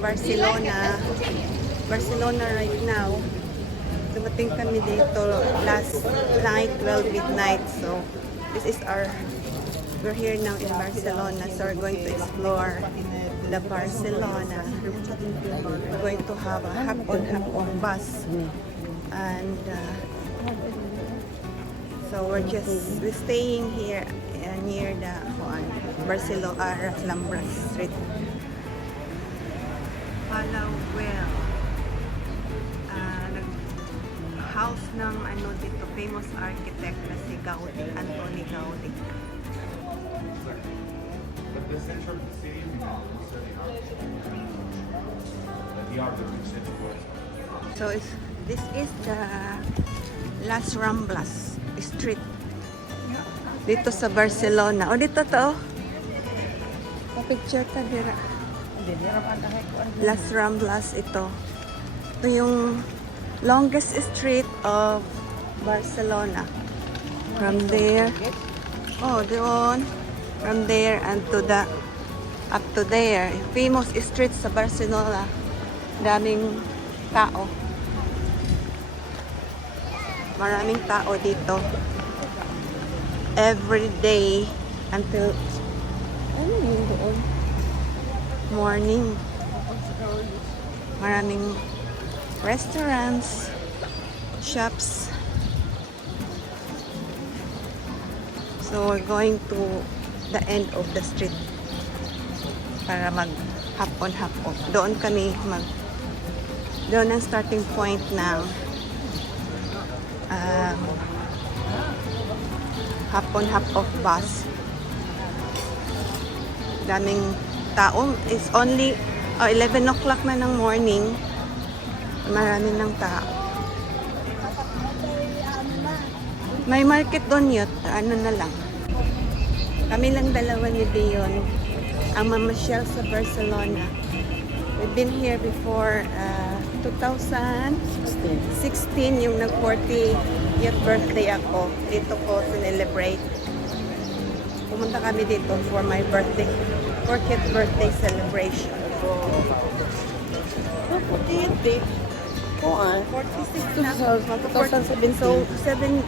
Barcelona. Barcelona right now. Dumating kami dito last night, 12 midnight. So, this is we're here now in Barcelona. So, we're going to explore the Barcelona. We're going to have a hop-on bus. And so, we're staying here near the Barcelona Rambla Street. Palawel. House ng dito, famous architect na si Gaudi, Anthony Gaudi. But the center of the city, So this is the Las Ramblas Street dito sa Barcelona. O dito to. Pa-picture ka dira. Las Ramblas ito. Ito yung longest street of Barcelona. From there, doon. From there and up to there. Famous street sa Barcelona. Daming tao. Maraming tao dito. Every day until doon? Morning. Maraming restaurants, shops. So we're going to the end of the street para mag hop on hop off. Doon ang starting point ng hop on hop off bus. Daming tao. It's only 11 o'clock na ng morning. Marami ng tao. May market doon yun. Ano na lang. Kami lang dalawa ni Dion ang mamasyal sa Barcelona. We've been here before 2016 yung nag-40th birthday ako. Dito ko celebrate. Pumunta kami dito for my birthday. 40th birthday celebration. 40th 46 na. 2017. So, 7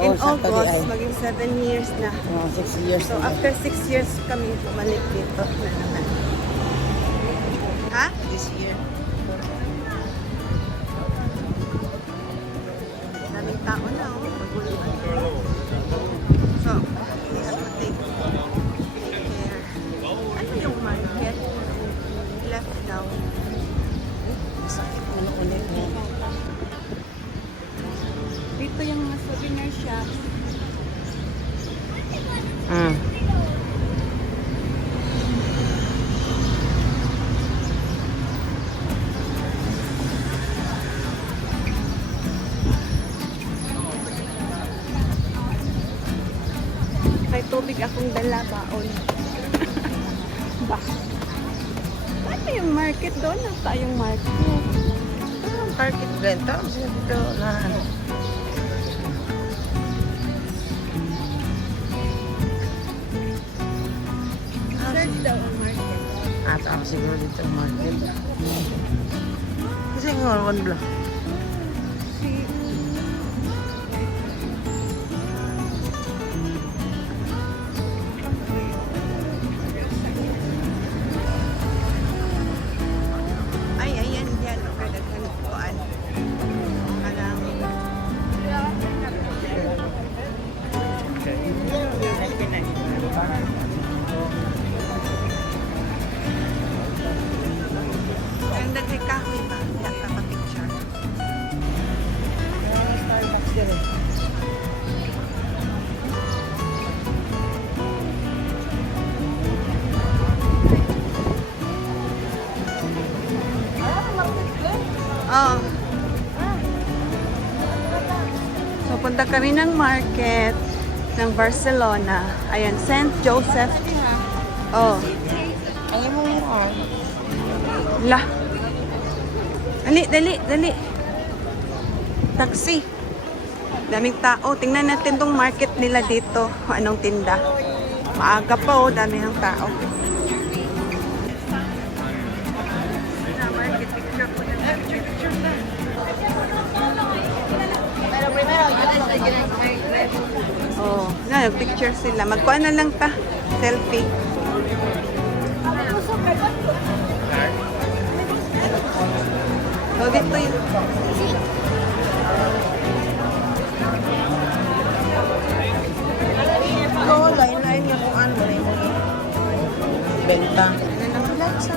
in August, maging 7 years na. 6 years. So, after 6 years kami bumalik dito na naman. Ha? This year. Daming tao na, maguluhan. So, we have to take care. Ano yung market? Left now. Ulit mo. Dito yung mga souvenir shops. May tubig akong dala, baon. Ba? Ano yung market doon? Nasa yung market. Market renta. Dito na ano. Search daw ang market. Ako siguro dito ang market. Kasi nga, one block. Oh. So, punta kami ng market ng Barcelona. Ayan, St. Joseph. Oh. Ayaw mo mo La. Dali. Taxi. Daming tao. Tingnan natin tong market nila dito. Anong tinda. Maaga pa oh. Dami ng tao. Oh, na picture sila. Magkuha na lang ta. Selfie. So, dito yun. Oo, lain-lain niya kung ano na yung benta. Ano naman lahat sa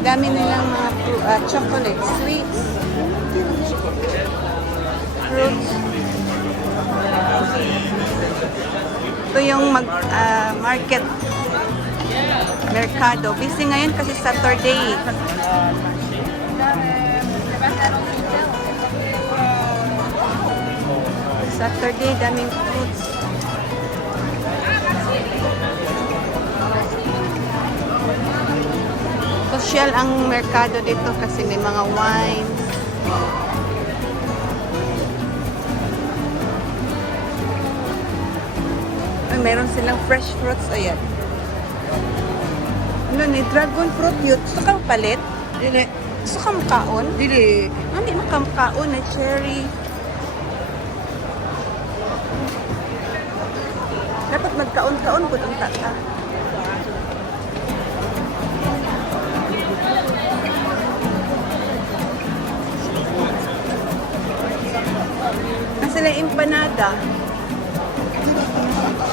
dami nilang mga chocolate, sweets, fruits. Ito yung market, merkado. Busy ngayon kasi Saturday. Saturday, daming fruits. Social ang merkado dito kasi may mga wines. Ay, meron silang fresh fruits. Ayan. Ano ni? Dragon fruit yun. Gusto kang palit? Dili. Gusto kang makaon? Dili. Hindi mo kang makaon na cherry. Dapat magkaon-kaon po ang tata. Sila empanada.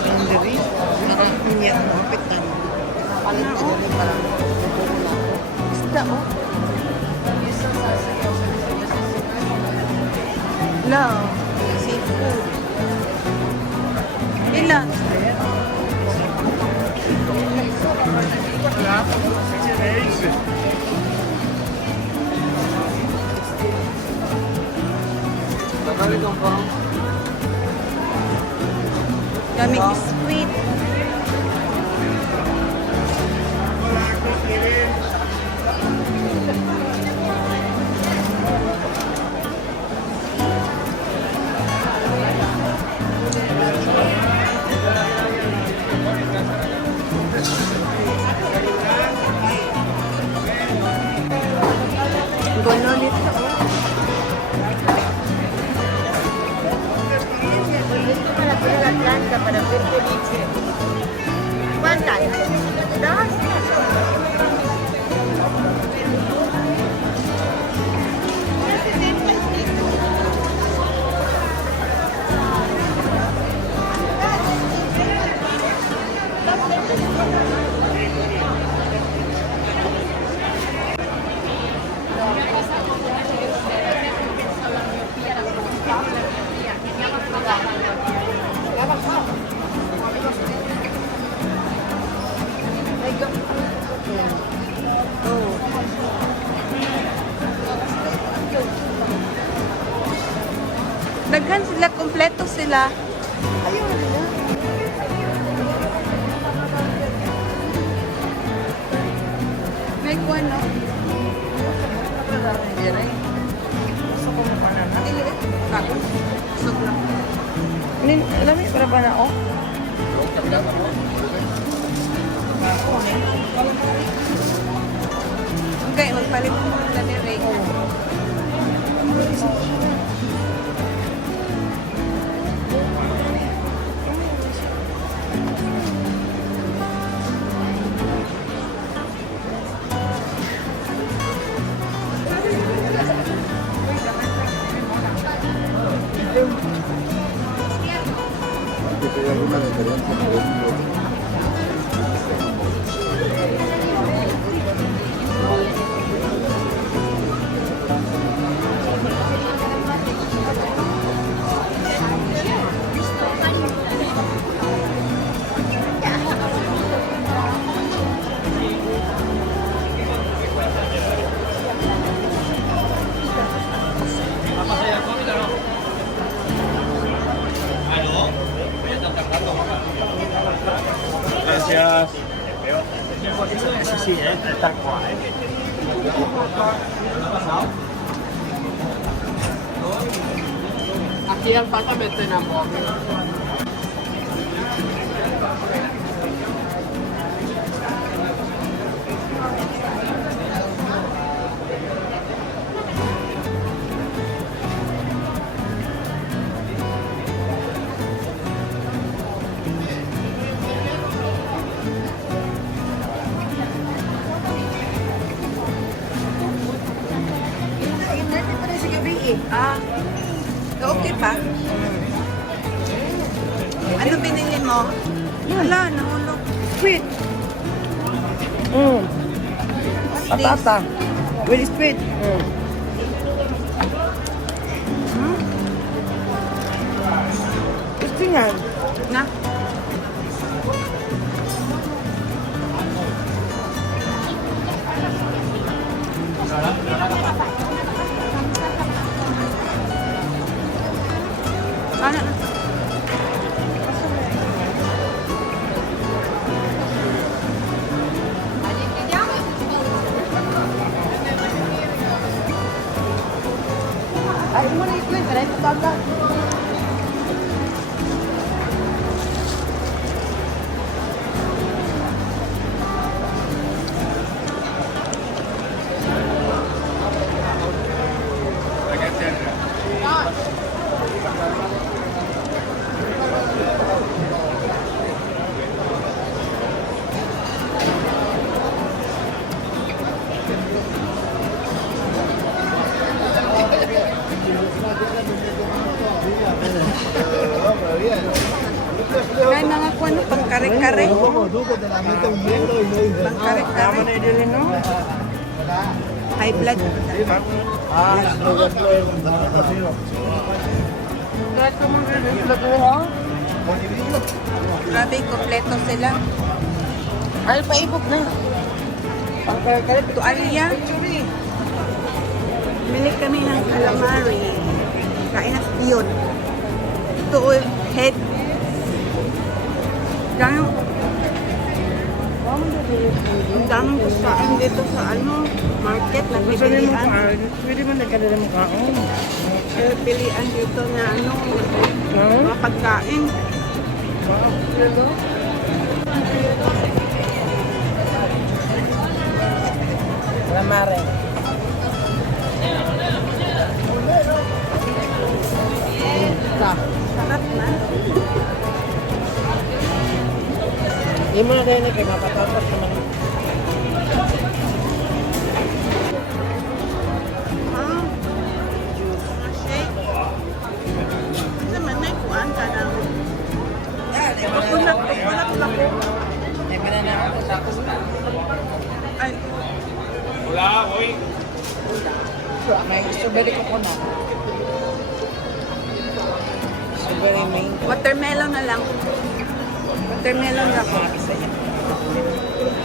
Sandali. Niya ang mapitan. Palit ko dali parang Isda, oh. Love. Seafood. Ilan? Daming sweet. Gulo nito. para la planta, para hacer ceviche. ¿Cuántas? ¿Dos? Daghan sila, kompleto sila. May kuwan, no? Alam mo, para ba na ako? Okay, magpalit mo na ni Ray. ¿Hay alguna diferencia entre uno y otro? Gracias. Eso sí, tal cual. Aquí al pata me estoy enamorando. Okay pa? Ano binili mo? Wala, nahulog. Sweet. What's this? Patata. Very sweet. Gusto yan. Na? Ano? Ay, mo na ito. Ay, patata. May mga kung ano, pangkare-kare. Pangkare-kare. High blood. Grabe, kompleto sila. Ay, paibog na. Pangkare-kare. Tualya. Bili kami ng calamari. Kain na yun. Ito, head. Gano'n. Ang daming kusain dito sa market na pipilian. Pwede mo nagkadala mo kaon. Pilian dito na mga pagkain. Calamari. Sarap na. Hindi mo na tayo na kayo mapatatas naman. Mga shake. Kasi man may kuhaan ka ng kulat lako. May banana ako tapos na. Ay, Hola, voy. May strawberry coconut. Strawberry mango. watermelon na lang. Watermelon na ako.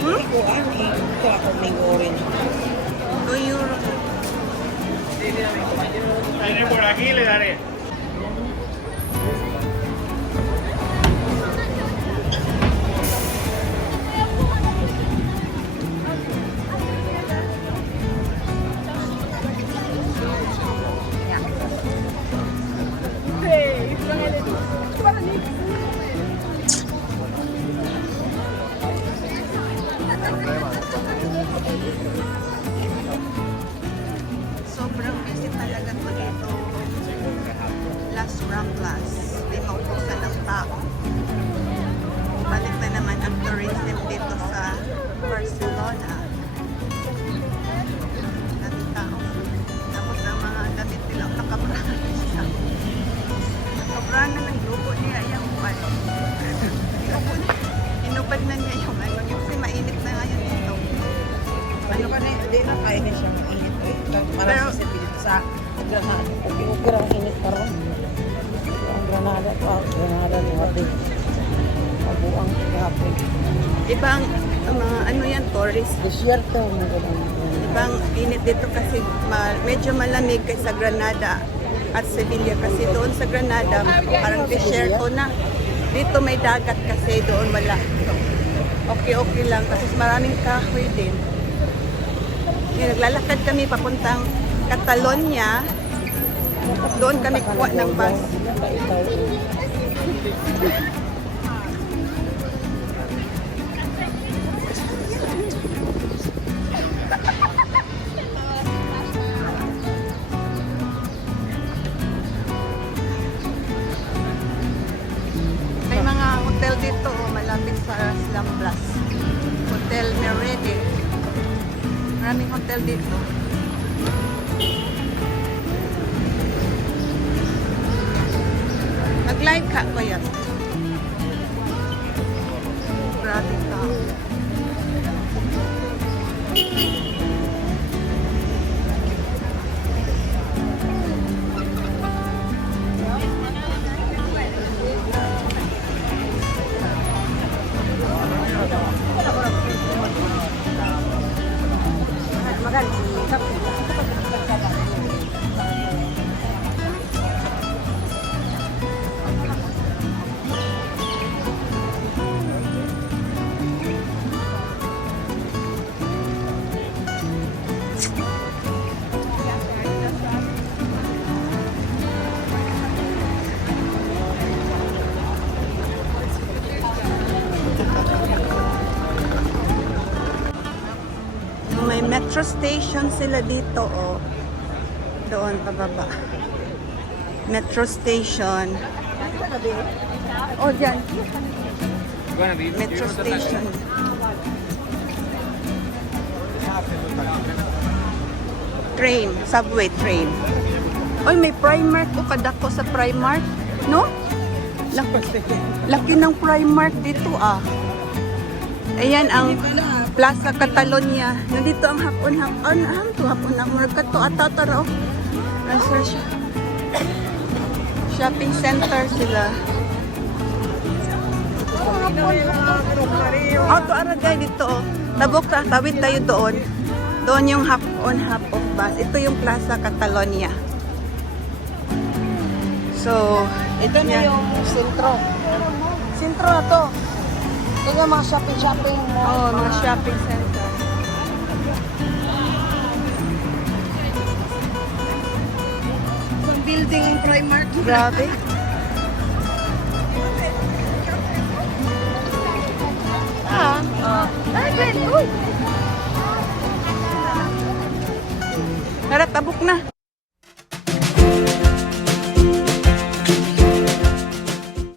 Ito ako mango orange. 2 euro. Viene por aquí, le daré. Sobrang busy talaga dito. Las Ramblas. Di mautusan ng tao. Balik na naman ang tourism dito sa Barcelona. Daming tao. Tapos ang mga damit nila nakabrana siya. Nakabrana ng grupo niya yung inubad na niya yung kasi mainit na ngayon dito. Ano ka na, hindi na kaya na siyang init. Para Pero- sa pilit sa granada. Ukir ang init pa ron. Ang granada pa, granada ni Wadi. Mabuang kahapon. Ibang mga ano yan, tourist. Desierto, mga ganun. Ibang init dito kasi medyo malamig kaysa Granada at Sevilla kasi doon sa Granada parang desierto na. Dito may dagat kasi doon wala. Okay lang kasi maraming kahoy din. Naglalakad kami papuntang Catalonia. Doon kami kuha ng bus. May mga hotel dito malapit sa Rambla. Hotel Merede. Maraming hotel dito. Mag-live ka ko yan. Grabe ka. May metro station sila dito, oh. Doon pababa. Metro station. Oh, dyan. Metro station. Train. Subway train. Oy, may Primark. O, kadako sa Primark. No? Laki ng Primark dito, ah. Ayan ang Plaza Catalonia. Nandito ang hapon-hapon. Hapon ang merkato at tatara, oh. Nasa shopping center sila. Auto aragay dito, oh. Tabok ta, tawid tayo doon. Doon yung half of bus. Ito yung Plaza Catalonia. So, Ito na yung sentro. Sentro na to. Ito yung mga shopping mo. oh, mga shopping center. Isang building ang Primark. Grabe. Uy! Tara, tabok na.